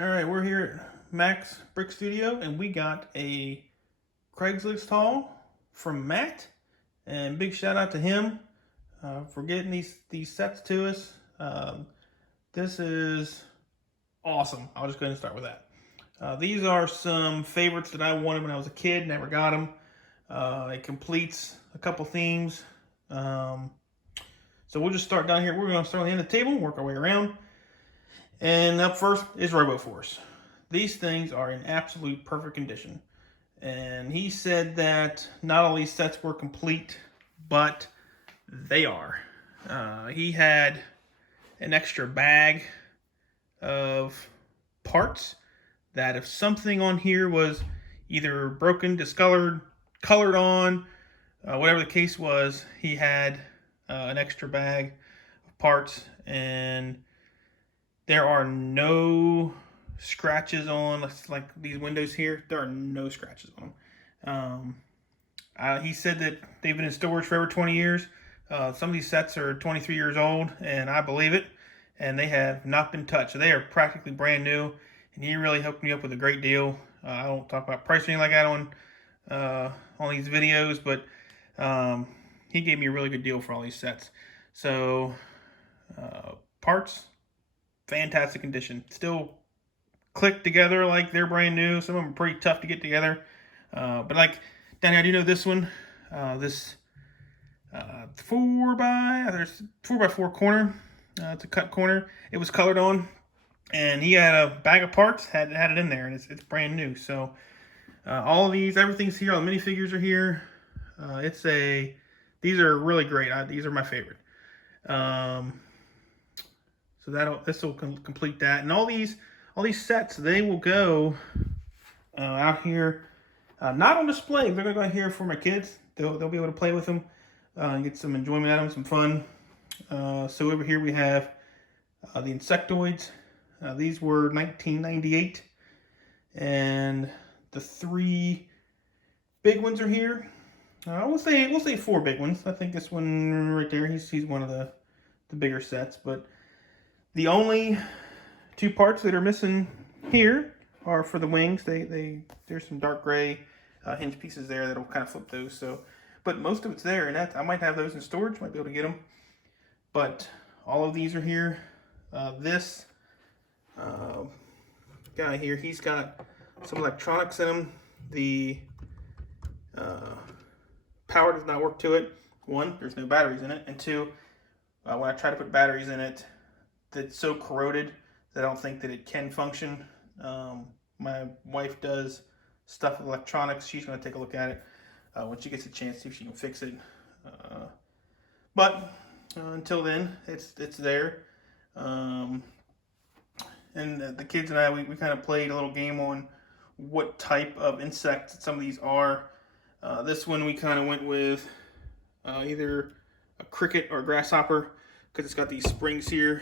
All right, we're here at Mac's Brick Studio, and we got a Craigslist haul from Matt. And big shout out to him for getting these sets to us. This is awesome. I'll just go ahead and start with that. These are some favorites that I wanted when I was a kid, never got them. It completes a couple themes. So we'll just start down here. We're going to start on the end of the table, work our way around. And up first is RoboForce. These things are in absolute perfect condition. And he said that not all these sets were complete, but they are. He had an extra bag of parts that if something on here was either broken, discolored, colored on, whatever the case was, he had an extra bag of parts, and there are no scratches on, like these windows here. There are no scratches on them. He said that they've been in storage for over 20 years. Some of these sets are 23 years old, and I believe it. And they have not been touched. So they are practically brand new. And he really hooked me up with a great deal. I don't talk about pricing like that on these videos, but he gave me a really good deal for all these sets. So parts, fantastic condition. Still click together like they're brand new. Some of them are pretty tough to get together. But like down here, I do know this one. This 4x4 corner. It's a cut corner. It was colored on, and he had a bag of parts. Had it in there, and it's brand new. So all of these, everything's here. All the minifigures are here. These are really great. These are my favorite. So this will complete that, and all these sets, they will go out here, not on display. They're gonna go out here for my kids. They'll be able to play with them and get some enjoyment out of them, some fun. So over here we have the Insectoids. These were 1998, and the 3 big ones are here. We'll say 4 big ones. I think this one right there, he's one of the bigger sets, but the only 2 parts that are missing here are for the wings. There's some dark gray hinge pieces there that'll kind of flip those. So, but most of it's there, and I might have those in storage. Might be able to get them. But all of these are here. This guy here, he's got some electronics in him. The power does not work to it. 1, there's no batteries in it, and 2, when I try to put batteries in it, it's so corroded that I don't think that it can function. My wife does stuff with electronics. She's going to take a look at it when she gets a chance, see if she can fix it. But until then, it's there. And the kids and I, we kind of played a little game on what type of insect some of these are. This one we kind of went with either a cricket or a grasshopper, because it's got these springs here.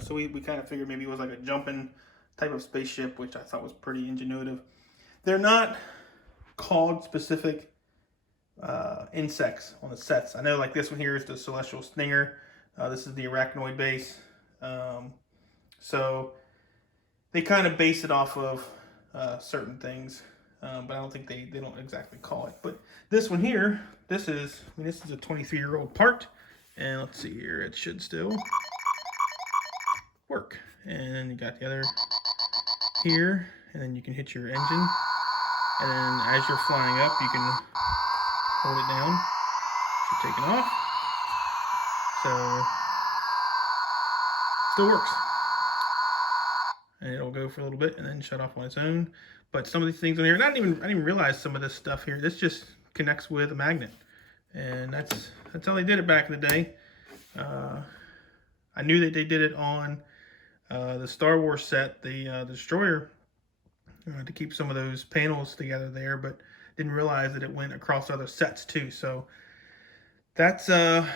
So we kind of figured maybe it was like a jumping type of spaceship, which I thought was pretty ingenuitive. They're not called specific insects on the sets. I know like this one here is the Celestial Stinger. This is the Arachnoid base. So they kind of base it off of certain things, but I don't think they don't exactly call it. But this one here, this is a 23-year-old part, and let's see here, it should still work. And you got the other here, and then you can hit your engine, and then as you're flying up, you can hold it down. Should take it off. So still works, and it'll go for a little bit and then shut off on its own. But some of these things on here, I didn't even realize some of this stuff here. This just connects with a magnet, and that's how they did it back in the day. I knew that they did it on the Star Wars set, the Destroyer, to keep some of those panels together there, but didn't realize that it went across other sets too. So that's the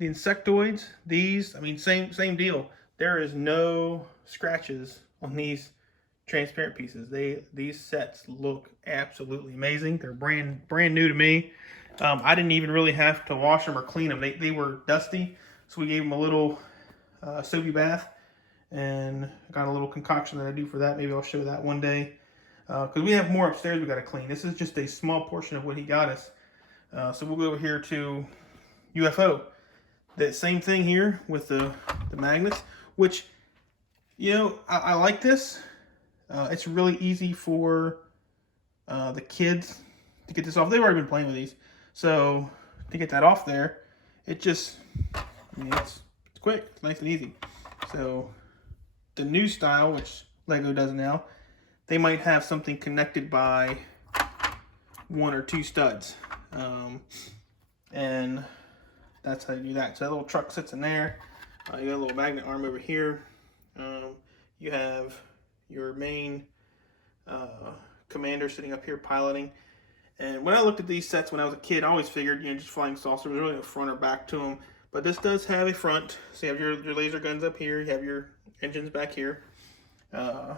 Insectoids. These, I mean, same deal. There is no scratches on these transparent pieces. These sets look absolutely amazing. They're brand new to me. I didn't even really have to wash them or clean them. They were dusty, so we gave them a little soapy bath, and I got a little concoction that I do for that. Maybe I'll show that one day, because we have more upstairs we got to clean. This is just a small portion of what he got us. So we'll go over here to UFO. That same thing here with the magnets, which, you know, I like this. It's really easy for the kids to get this off. They've already been playing with these, so to get that off there, it just, I mean, it's quick, it's nice and easy. So the new style, which Lego does now, they might have something connected by 1 or 2 studs, and that's how you do that. So that little truck sits in there. You got a little magnet arm over here. You have your main commander sitting up here piloting. And when I looked at these sets when I was a kid, I always figured, you know, just flying saucer was really a front or back to them. But this does have a front. So you have your laser guns up here. You have your engines back here. So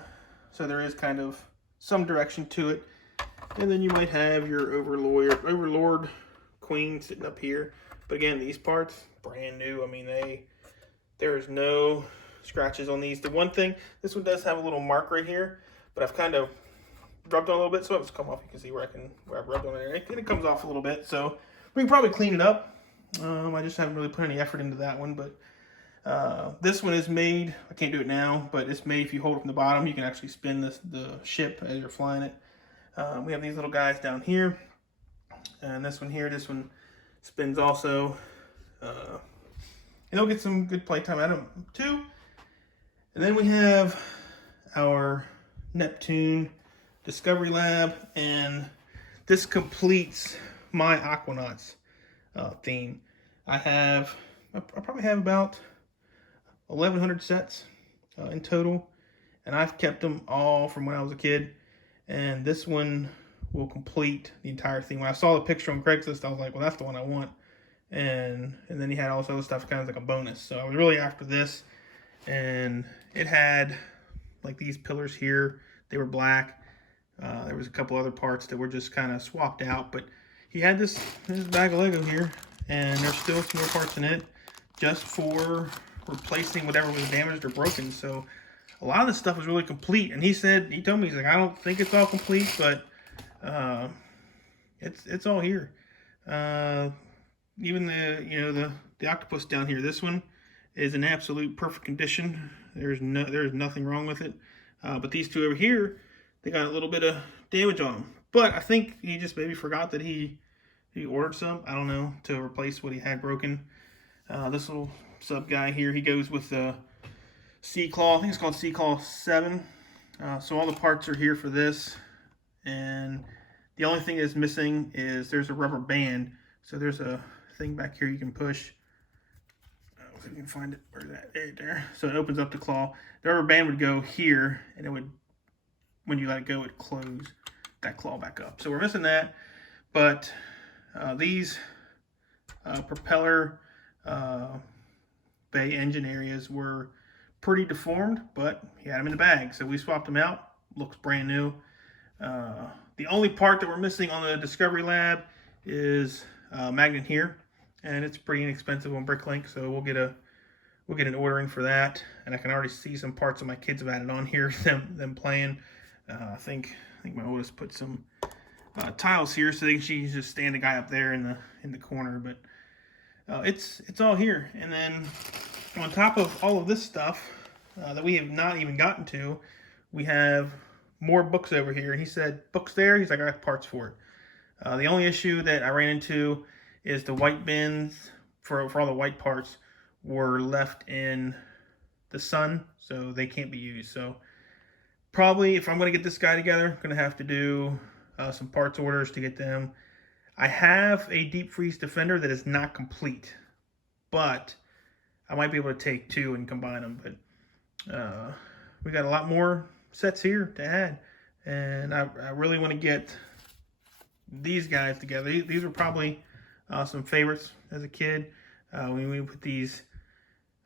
there is kind of some direction to it. And then you might have your Overlord Queen sitting up here. But again, these parts, brand new. I mean, there is no scratches on these. The one thing, this one does have a little mark right here, but I've kind of rubbed on a little bit, so it's come off. You can see where I've rubbed on it, and it comes off a little bit. So we can probably clean it up. I just haven't really put any effort into that one, but this one is made. I can't do it now, but it's made. If you hold it from the bottom, you can actually spin the ship as you're flying it. We have these little guys down here, and this one here. This one spins also. And they'll get some good playtime out of them too. And then we have our Neptune Discovery Lab, and this completes my Aquanauts theme. I probably have about 1,100 sets in total, and I've kept them all from when I was a kid. And this one will complete the entire theme. When I saw the picture on Craigslist, I was like, well, that's the one I want. And then he had all this other stuff kind of like a bonus. So I was really after this, and it had like these pillars here. They were black. There was a couple other parts that were just kind of swapped out, but he had this bag of Lego here, and there's still some more parts in it just for replacing whatever was damaged or broken. So a lot of this stuff was really complete, and he told me, he's like, I don't think it's all complete, but it's all here. Even the octopus down here, this one is in absolute perfect condition. There's nothing wrong with it. But these two over here, they got a little bit of damage on them. But I think he just maybe forgot that he ordered some, I don't know, to replace what he had broken. This little sub guy here, he goes with the Sea Claw. I think it's called Sea Claw 7. So all the parts are here for this. And the only thing that's missing is there's a rubber band. So there's a thing back here you can push. If you can find it, where's that? Right there. So it opens up the claw. The rubber band would go here, and it would, when you let it go, it close that claw back up. So we're missing that, but these propeller bay engine areas were pretty deformed, but he had them in the bag, so we swapped them out. Looks brand new. The only part that we're missing on the Discovery Lab is a magnet here, and it's pretty inexpensive on Bricklink, so we'll get an order in for that. And I can already see some parts of my kids have added on here, them playing. I think my oldest put some tiles here so they can just stand the guy up there in the corner. But it's all here. And then on top of all of this stuff that we have not even gotten to, we have more books over here. He said, books there? He's like, I got parts for it. The only issue that I ran into is the white bins for all the white parts were left in the sun, so they can't be used. So probably if I'm going to get this guy together, I'm going to have to do some parts orders to get them. I have a deep freeze defender that is not complete, but I might be able to take 2 and combine them. But we got a lot more sets here to add, and I really want to get these guys together. These were probably some favorites as a kid. When we put these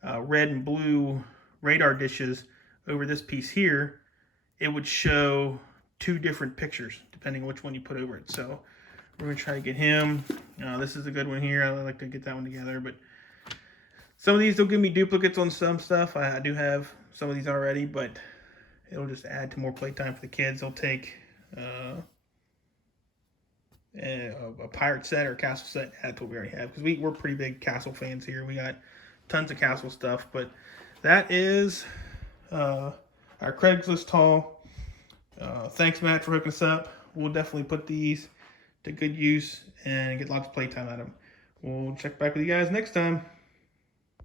red and blue radar dishes over this piece here, it would show 2 different pictures depending on which one you put over it. So we're gonna try to get him. This is a good one here. I like to get that one together. But Some of these will give me duplicates on some stuff. I do have some of these already, but it'll just add to more playtime for the kids. They'll take a pirate set or a castle set, add to what we already have, because we're pretty big castle fans here. We got tons of castle stuff. But that is our Craigslist haul. Thanks, Matt, for hooking us up. We'll definitely put these to good use and get lots of playtime out of them. We'll check back with you guys next time.